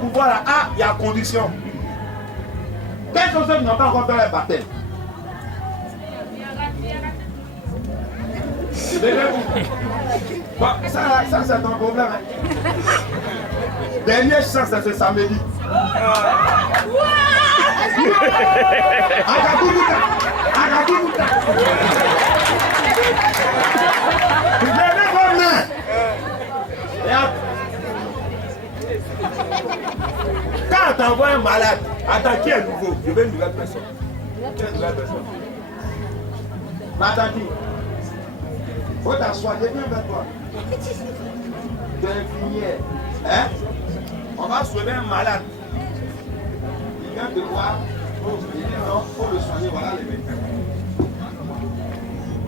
pouvoir là, il y a condition. Quels sont ceux qui n'ont pas encore fait le baptême? Bon, ça c'est ton problème. Hein. Dernier chance, c'est ce samedi. Quand tu envoies un malade, attends, qui est nouveau? Je veux une nouvelle personne. Qui est une nouvelle personne? Attends, qui? Faut t'asseoir, je viens vers toi. Tu es infirmière. Hein? On va sauver un malade. Il vient te voir. Il dit non, il faut le soigner. Voilà les médecins.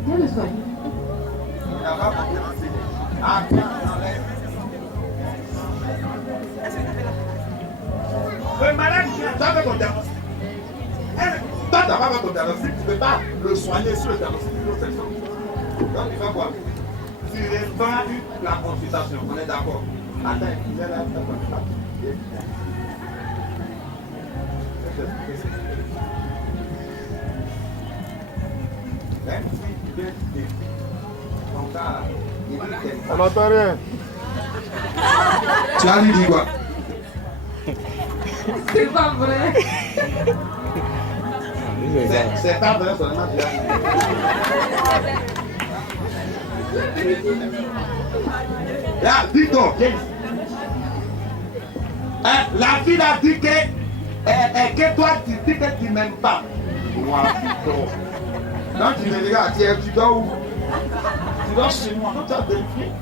Viens le soigner. Il n'a pas beaucoup d'enseigner. Ah, bien, enlève. Le malade vient, tu as fait ton diagnostic. Toi, tu n'as pas fait ton diagnostic, tu ne peux pas le soigner sur le diagnostic. Donc, tu fais quoi? Tu réfères la consultation, on est d'accord. Attends, il est là, On n'entend rien. Tu as lui dit quoi? C'est pas vrai. C'est pas vrai seulement. Là, dis-toi, la fille a dit que toi tu dis que tu m'aimes pas. Moi, quand tu me regardes, tu dors où? Tu dors chez moi, quand tu as vérifié.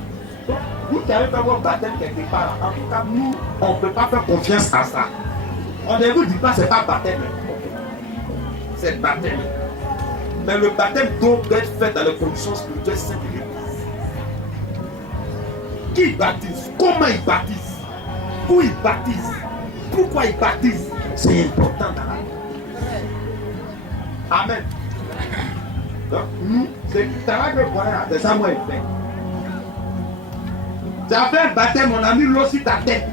Vous qui avez fait votre baptême quelque part, en tout cas, nous, on ne peut pas faire confiance à ça. On ne vous dit pas, c'est pas baptême. C'est baptême. Mais le baptême doit être fait dans les conditions spirituelles simples. Qui baptise? Comment il baptise? Où il baptise? Pourquoi il baptise? C'est important dans la vie. Amen. Donc, nous, c'est ça moi il fait. Tu as fait un baptême, on a mis l'eau sur ta tête.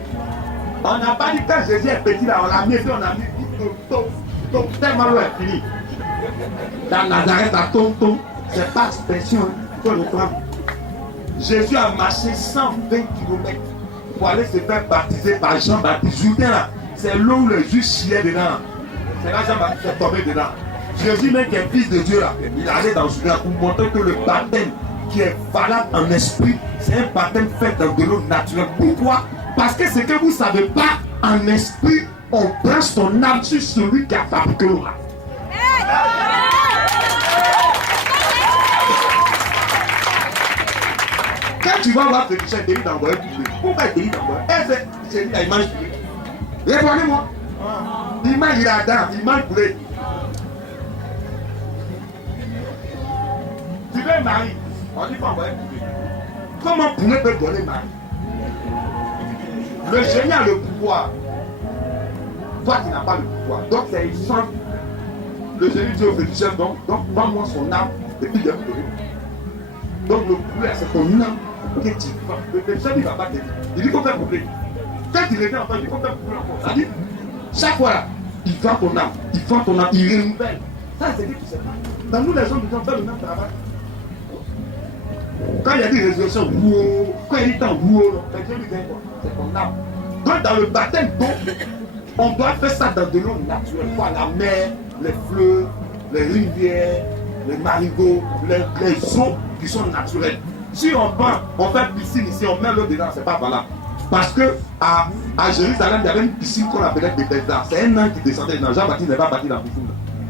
On n'a pas dit quand Jésus est petit là, on l'a mis et on a mis tellement l'eau est finie. Dans Nazareth, à tonton, c'est pas expression, il faut le prendre. Jésus a marché 120 km pour aller se faire baptiser par Jean-Baptiste. Jourdain là, c'est l'eau où les juifs chiaient dedans. C'est là que Jean-Baptiste est tombé dedans. Jésus, même qui est fils de Dieu là, il est allé dans Jourdain pour montrer que le baptême qui est valable en esprit, c'est un baptême fait dans de l'eau naturelle. Pourquoi? Parce que ce que vous ne savez pas, en esprit, on prend son âme sur celui qui a fabriqué l'eau là. Quand tu vas voir Félicien, il est d'envoyer pour lui. Pourquoi il est d'envoyer? C'est lui, il mange pour lui. Répondez-moi. Il mange, il a dent, il mange pour lui. Tu veux un mari? On dit qu'on envoyer pour lui. Comment Poulet peut donner mari? Le génie a le pouvoir. Toi, tu n'as pas le pouvoir. Donc, c'est une chance. Le génie dit au Félicien, donc, vends-moi son âme, et puis il va me donner. Donc, le poulet, c'est ton âme. Que tu vas. Le Félicien, il ne va pas te dire. Il dit qu'on fait pour lui. Quand il revient encore, il dit qu'on fait pour lui encore. Ça dit, chaque fois, là, il vend ton âme. Il vend ton âme. Il renouvelle. Ça, c'est dit que tu sais pas. Dans nous, les hommes, nous avons fait le même travail. Quand il y a des résurrections, quand il dit tant, c'est ton âme. Donc, dans le baptême d'eau, on doit faire ça dans de l'eau naturelle. Quoi, la mer, les fleuves, les rivières, les marigots, les eaux qui sont naturelles. Si on fait piscine ici, on met l'eau dedans, c'est pas valable. Parce que à Jérusalem, il y avait une piscine qu'on appelait Bethesda. C'est un an qui descendait dans Jean-Baptiste n'est pas bâti dans la piscine.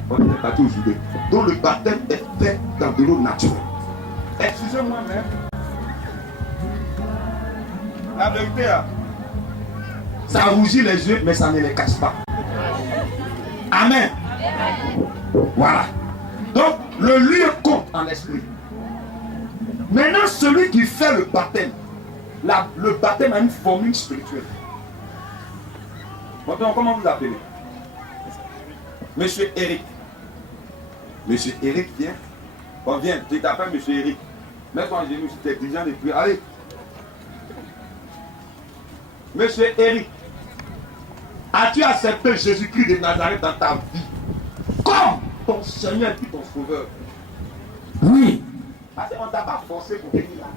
On était bâti au Judée. Donc le baptême est fait dans de l'eau naturelle. Excusez-moi, mais la vérité, ça rougit les yeux, mais ça ne les cache pas. Amen. Voilà. Donc, le lieu compte en esprit. Maintenant, celui qui fait le baptême, le baptême a une formule spirituelle. Maintenant, comment vous appelez? Monsieur Eric. Monsieur Eric, viens. Bon, viens, tu t'appelles Monsieur Eric. Mets-toi en genoux, si tu es dirigeant depuis. Allez. Monsieur Eric. As-tu accepté Jésus-Christ de Nazareth dans ta vie comme ton Seigneur et ton Sauveur? Oui. Parce qu'on ne t'a pas forcé pour venir là.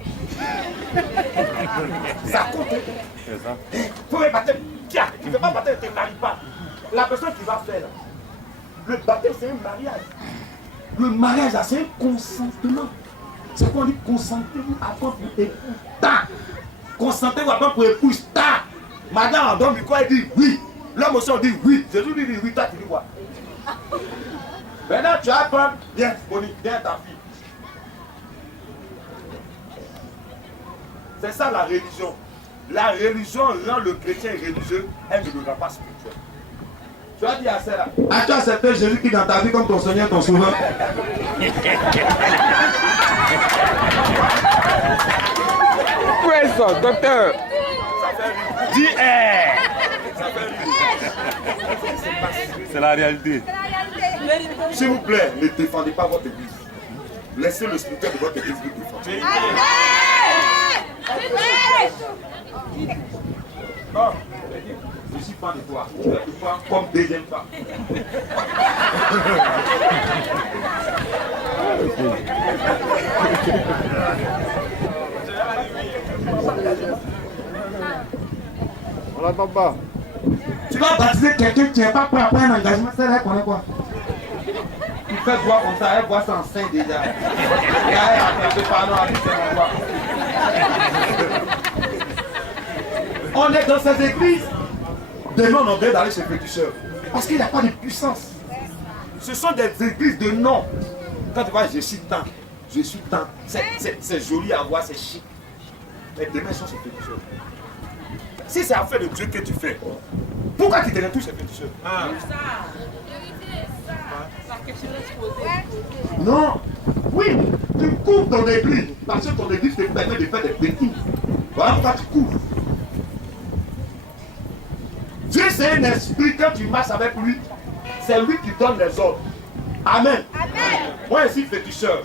Ça compte. Il faut le baptême. Tiens, tu ne fais pas baptême, tu ne maries pas. La personne qui va faire là, le baptême c'est un mariage. Le mariage là, c'est un consentement. C'est quoi on dit consentez-vous avant pour épouse. Ta. Consentez-vous avant pour épouse. Ta. Madame, on donne quoi? Elle dit oui. L'homme aussi on dit oui. Jésus lui dit oui. Toi tu dis quoi? Maintenant tu vas prendre. Viens, Bonnie, viens ta fille. C'est ça la religion. La religion rend le chrétien religieux, elle ne le rend pas spirituel. Tu as dit à ça là. As-tu accepté Jésus qui dans ta vie comme ton Seigneur, ton Sauveur? Ouais, ça, docteur. Dis C'est la réalité. s'il vous plaît, ne défendez pas votre église. Laissez le spirituel de votre église vous défendre. Non, je suis fan de toi. Tu vas te voir comme deuxième femme. On n'entend pas. Tu vas baptiser quelqu'un qui n'est pas prêt à prendre un engagement, c'est là qu'on est quoi? Tu fais boire comme ça, elle boit ça en sein déjà. Et elle a fait pardon à lui, c'est mon bois. On est dans ces églises. Demain, on devrait d'aller chez le féticheur. Parce qu'il n'y a pas de puissance. Ce sont des églises de nom. Quand tu vois, je suis tant, je suis tant. C'est joli à voir, c'est chic. Mais demain, ils sont chez le féticheur. Si c'est affaire de Dieu que tu fais, pourquoi tu te retrouves chez le féticheur? Non. Oui, tu couvres ton église. Parce que ton église te permet de faire des bêtises. Voilà pourquoi tu couvres. Dieu, c'est un esprit. Quand tu marches avec lui, c'est lui qui donne les ordres. Amen. Amen. Moi, ici, féticheur,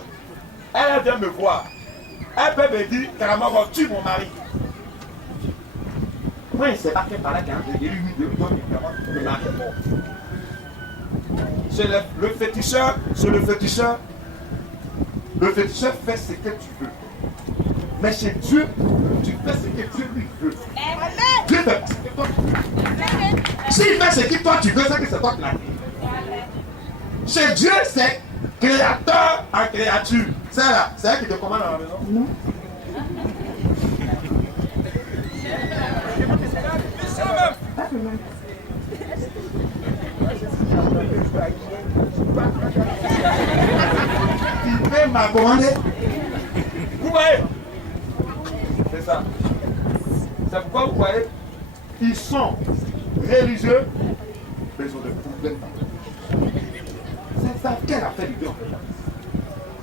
elle vient me voir. Elle peut me dire, carrément, tue mon mari. Moi, il ne sait pas qu'elle parlait quand je lui donne le mari est mort. C'est le féticheur, le féticheur fait ce que tu veux. Mais chez Dieu, tu fais ce que Dieu lui veut. Dieu fait ce que toi tu veux. S'il fait ce que toi tu veux, c'est que c'est toi qui l'as fait. Chez Dieu, c'est créateur en créature. C'est là, c'est elle qui te commande dans la maison. Non. Tu peux m'a commandé. Vous voyez? C'est ça. C'est pourquoi vous voyez, ils sont religieux, mais ils ont des problèmes. C'est ça quelle affaire de Dieu en fait.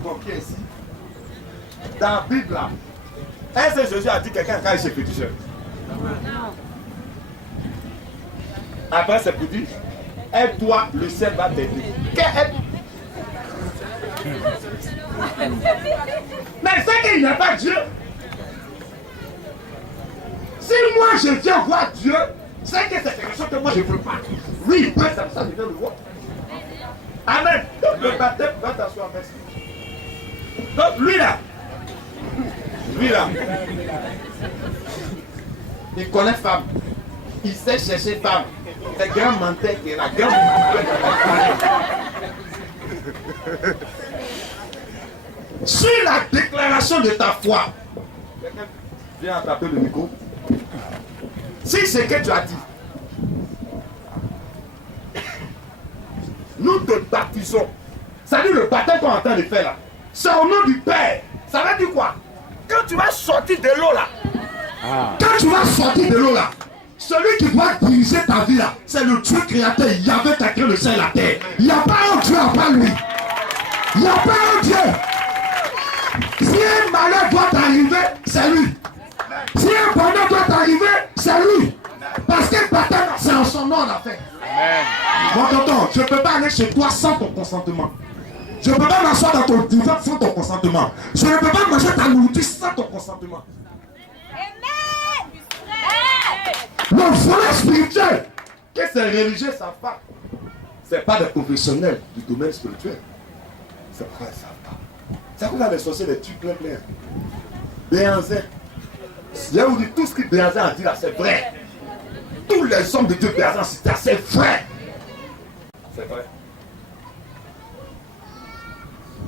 Donc qui est ici? Dans la Bible là, est-ce que Jésus a dit quelqu'un quand il s'est féticheur? Après c'est pour dire, aide-toi, le ciel va t'aider. Mais c'est qu'il n'y a pas Dieu. Si moi je viens voir Dieu, c'est que c'est quelque chose que moi je ne veux pas. Lui, il peut, c'est pour ça que je viens le voir. Amen. Donc le baptême va t'asseoir, merci. Donc lui là, il connaît femme. Il sait chercher femme. C'est grand menteur qui est là, grand sur la déclaration de ta foi. Quelqu'un vient attraper le micro. Si c'est ce que tu as dit, nous te baptisons. Ça dit le baptême qu'on est en train de faire là. C'est au nom du Père. Ça veut dire quoi? Quand tu vas sortir de l'eau là, quand tu vas sortir de l'eau là, celui qui doit diriger ta vie là, c'est le Dieu créateur. Yahvé qui a créé le ciel et la terre. Il n'y a pas un Dieu à part lui. Il n'y a pas un Dieu. Si un malheur doit t'arriver, c'est lui. Si un bonheur doit t'arriver, c'est lui. Parce que le baptême, c'est en son nom on a fait. Mon tonton, je ne peux pas aller chez toi sans ton consentement. Je ne peux pas m'asseoir dans ton divan sans ton consentement. Je ne peux pas manger ta nourriture sans ton consentement. Le volet spirituel que ces religieux ne savent pas. Ce n'est pas des professionnels du domaine spirituel. C'est pourquoi ils ne savent pas. C'est pourquoi les sorciers les tuent plein. Béanzin. Je vais vous dire, tout ce que Béanzin a dit là, c'est vrai. Tous les hommes de Dieu Béanzin, c'est vrai. C'est vrai.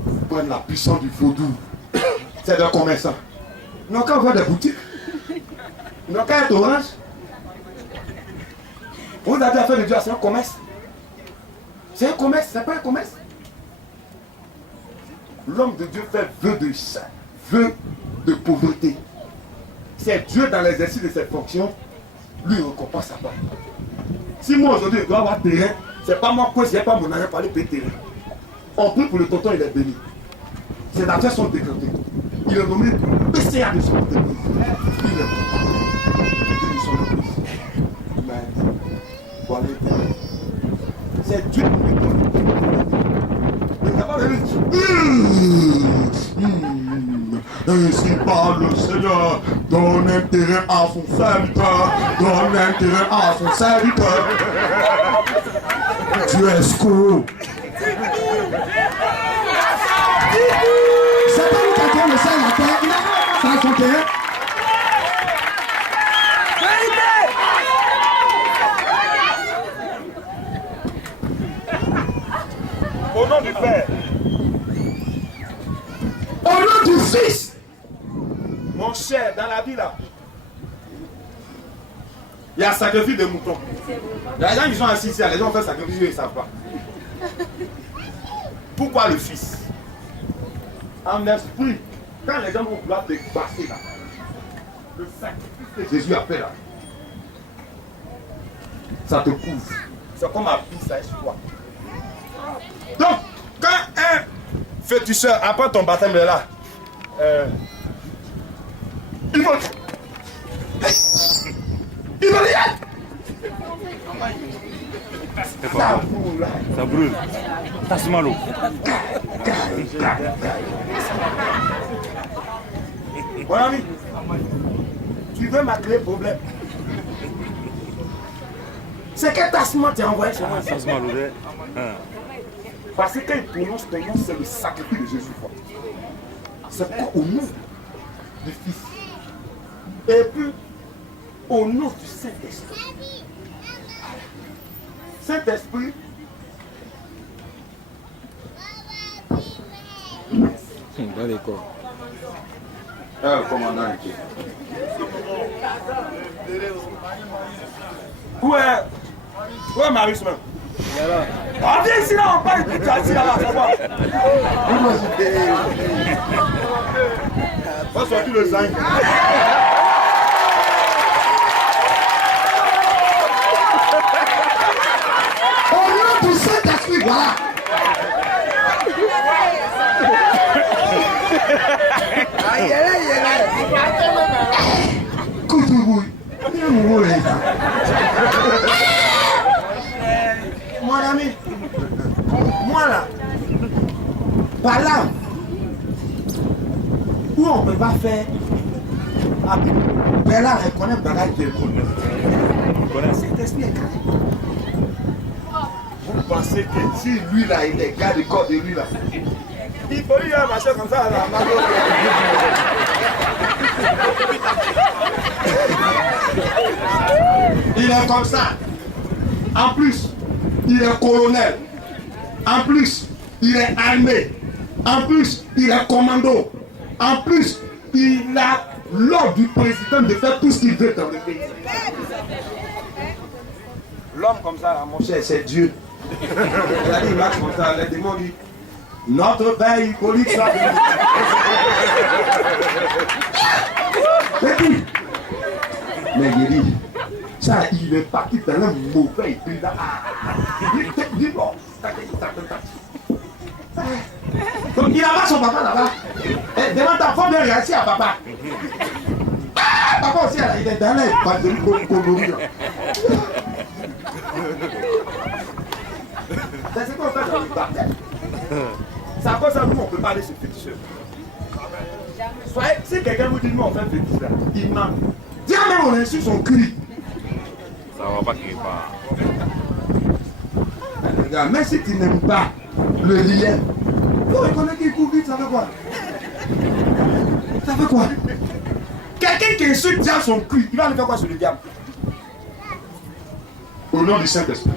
Ils prennent la puissance du vaudou. C'est des commerçants. Ils n'ont qu'à ouvrir des boutiques. Ils n'ont qu'à être orange. Vous avez affaire de Dieu, c'est un commerce. C'est un commerce, c'est pas un commerce. L'homme de Dieu fait vœu de ça, vœu de pauvreté. C'est Dieu dans l'exercice de ses fonctions, lui récompense sa part. Si moi aujourd'hui je dois avoir terrain, c'est pas moi que c'est pas mon argent pour aller payer terrain. On prie pour le tonton, il est béni. Ses affaires sont décantées. Il est nommé PCA de son entreprise. Il est de son entreprise. Il m'a dit, voilà le terrain. C'est Dieu qui me donne. Ainsi parle le Seigneur, donne un terrain à son serviteur, donne un terrain à son serviteur. Tu es escroc. C'est pas lui qui a créé le ciel, la terre, il a fait son terrain. Au nom du Père. Au nom du Fils. Mon cher, dans la vie là, il y a sacrifice de moutons. Il y a des gens qui sont assis ici, les gens ont fait sacrifice, ils ne savent pas. Pourquoi le Fils? En esprit, quand les gens vont vouloir te passer là, le sacrifice que Jésus a fait là, ça te couvre. C'est comme un fils à espoir. Donc, quand un féticheur, après ton baptême est là, il va dire. Ça brûle. Passe mal l'eau. Mon ami, tu veux m'appeler problème. C'est quel tassement tu as envoyé chez moi? Passe mal l'eau. Parce que quand il prononce ton nom, c'est le sacrifice de Jésus. C'est quoi au nom du Fils. Et puis, au nom du Saint-Esprit. Saint-Esprit, Dans les corps. commandant ici. Où est Marius même? On vient ici là, on parle de ici là, c'est quoi? On va sortir le 5. Au nom du Saint-Esprit, voilà. Mon ami, moi là, par là, où on ne peut pas faire, mais là, elle connaît le bagage de connaît. Cet esprit est carré. Vous pensez que si lui là, il est garde du corps de lui là, il peut lui marcher comme ça là, il est comme ça. En plus, il est colonel. En plus, il est armé. En plus, il est commando. En plus, il a l'ordre du président de faire tout ce qu'il veut dans le pays. L'homme comme ça, là, mon cher, c'est Dieu. Il marche comme ça, les démons disent notre père Hippolyte soit béni. Mais il dit, ça, il est parti dans un mauvais pays là. Donc il a pas son papa là-bas. Et demande ta femme de réagir à papa. Ah, papa aussi, là, il est dans l'air. Pas de colonie là. C'est ce qu'on fait dans le baptême. C'est à cause de nous, on ne peut pas aller sur féticheur. Soyez, si quelqu'un vous dit nous on fait fétiche là, il ment. Dis même on insulte son cri. Ça va pas quelque part. regarde, même si tu n'aimes pas le lien, il faut reconnaître qu'il court vite, ça fait quoi? Ça fait quoi? Quelqu'un qui insulte le diable son cul, il va aller faire quoi sur le diable? Au nom du Saint-Esprit.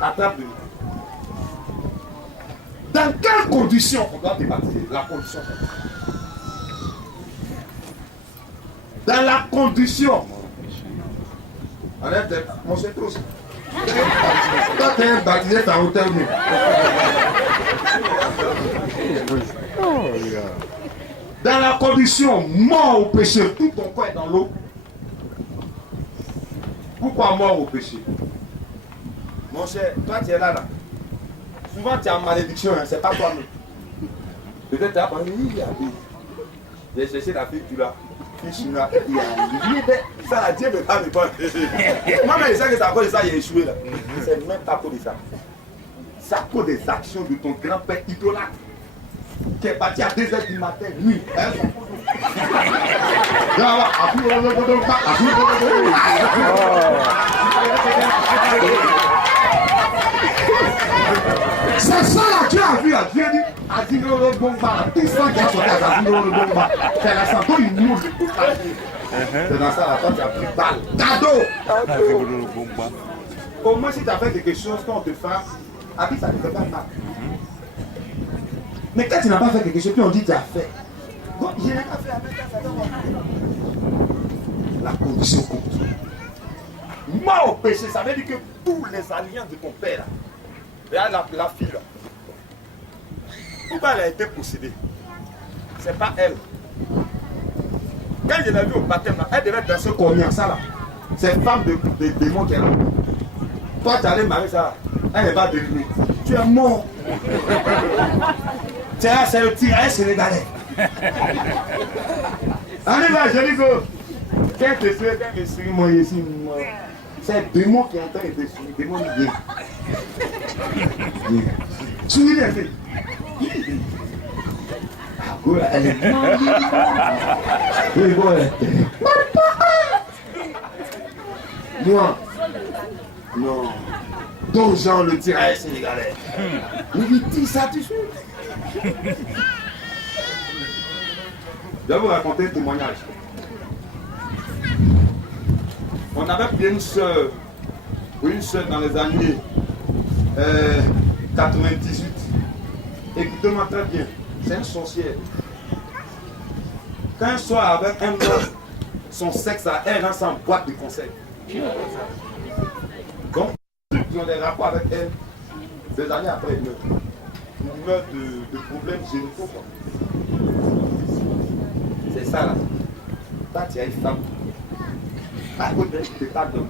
Attrape-le. Dans quelles conditions on doit te baptiser? La condition. Dans la condition. Arrête, mon c'est trop. Toi, tu es baptisé par hôtel. Dans la condition mort au péché, tout ton corps est dans l'eau. Pourquoi mort au péché? Mon cher, toi tu es là. Souvent tu es en malédiction, hein, c'est pas toi-même. Peut-être tu as pensé, j'ai cherché la fille du là. Ça, la Dieu ne pas me prendre. Moi-même, je sais que c'est à cause de ça qu'il a échoué là. C'est même pas à cause de ça. C'est à cause des actions de ton grand-père idolâtre qui est parti à 2h du matin, nuit. C'est ça là, Dieu a vu, Dieu dit, Azingolo Bomba, tout ça qui a sorti à Azingolo Bomba, c'est la santé, il mourra toute la vie. C'est dans ça la toi tu as pris balle. Cadeau! Au moins si tu as fait quelque chose quand on te frappe, à qui ça ne te fait pas mal. Mais quand tu n'as pas fait quelque chose, puis on dit que tu as fait. Bon, je n'ai pas fait la même chose. La condition compte. Mort au péché, ça veut dire que tous les alliances de ton père là, regarde la fille là. Pourquoi elle a été possédée? C'est pas elle. Quand je l'ai vue au baptême là, elle devait danser combien ça là? C'est femme de démon qui est là. Toi tu allais marier ça, elle n'est pas devenue. Tu es mort. C'est le tirailleur sénégalais. Allez là, je dis que quand je suis moi ici, c'est le démon qui est en train de te suivre. Le démon vient. Suis les filles. Elle est oui, bon, moi, non. Donc Jean le tirailleur sénégalais. Il lui dit ça tout de suite. Je vais vous raconter un témoignage. On avait pris une soeur dans les années 98. Écoutez-moi très bien, c'est une sorcière. Quand un soir avec un homme, son sexe à elle rentre en boîte de conseil. Donc, ils ont des rapports avec elle. Des années après, ils meurent de problèmes génitaux. C'est ça là. Toi, tu as une femme. À côté de ta dame.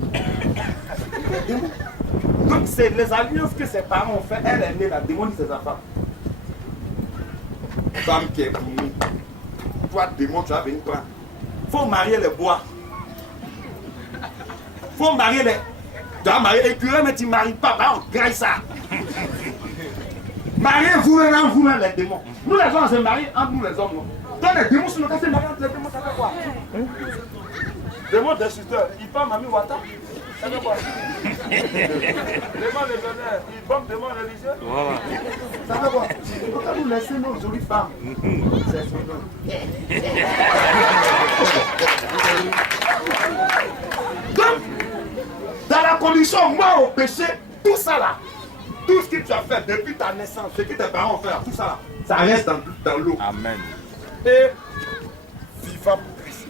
Donc, c'est les alliances que ses parents ont fait. Elle est née, la démon de ses enfants. Femme qui est pour nous. Toi, démon, tu vas venir prendre. Faut marier les bois. Faut marier les. Tu vas marier les curés, mais tu ne maries pas. Bah, on graille ça. Mariez-vous maintenant, vous-même les démons. Nous les hommes, on se marie entre nous les hommes. Non? Toi, les démons, si nous cassons marier entre les démons, ça fait quoi? Démon destructeur, il parle Mami Wata. Ça fait quoi? Démon légionnaire, il bombe démon religieux. Voilà. Ça fait quoi? Pourquoi nous laissons nos jolies femmes? C'est son nom. Donc, dans la condition mort au péché, tout ça là, tout ce que tu as fait depuis ta naissance, ce que tes parents ont fait, tout ça là, ça reste dans l'eau. Amen. Et vivant pour Christ.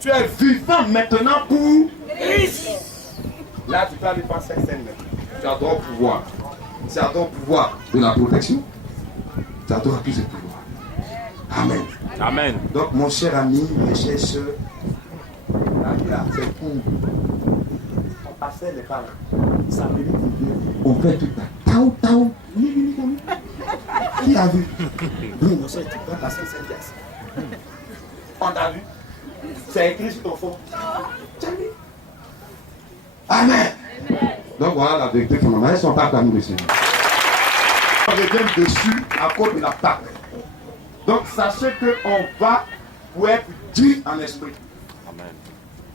Tu es vivant maintenant pour Christ. Là, tu peux aller penser à scène. Tu as droit au pouvoir. Tu as droit au pouvoir de la protection. Tu as droit à plus de pouvoir. Amen. Amen. Donc, mon cher ami, mes chers soeurs, là, c'est pour. On passait les parents. Ça mérite de Dieu. On fait tout ça. Tao, tao. Qui a vu? Oui, mon cher, tu peux passer cette pièce. On t'a vu? C'est écrit sur ton fond. Amen. Donc voilà la vérité fondamentale. Elles sont pas comme nous, Seigneur. On revient dessus à cause de la Pâque. Donc sachez qu'on va pour être dit en esprit. Amen.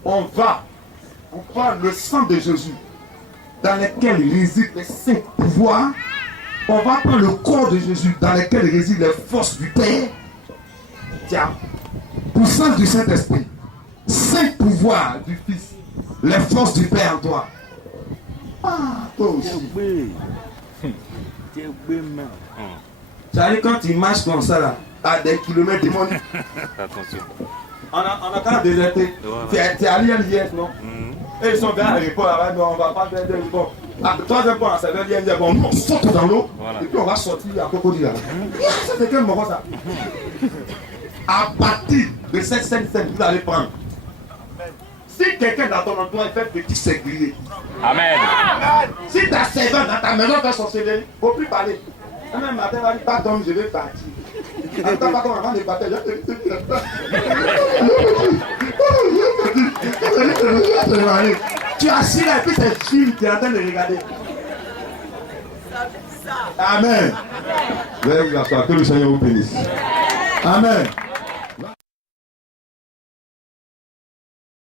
On va on prend le sang de Jésus, dans lequel résident les saints pouvoirs. On va prendre le corps de Jésus, dans lequel résident les forces du Père. Tiens, puissance du Saint-Esprit, saint pouvoir du Fils, les forces du Père en toi. Ah, toi aussi. J'arrive quand tu marches comme ça là, à des kilomètres du monde. Attention. On a quand même déserté. Tu es allé à l'IS, non? Et ils sont venus à l'aéroport là-bas, mais on va pas faire de l'aéroport. À troisième fois, on s'est dit, bon, nous on saute dans l'eau, et puis on va sortir à Cocody là. Ça c'est quel moment ça? À partir de cette scène, vous allez prendre. Si quelqu'un dans ton entourage fait petit, c'est grillé. Amen. Si ta servante dans ta maison fait son CV, il ne faut plus parler. Même matin, elle va dire, pardon, je vais partir. Attends, pas comme avant de partir, tu es assis là et puis c'est film, tu es en train de regarder. Amen. Veuillez vous asseoir, que le Seigneur vous bénisse. Amen.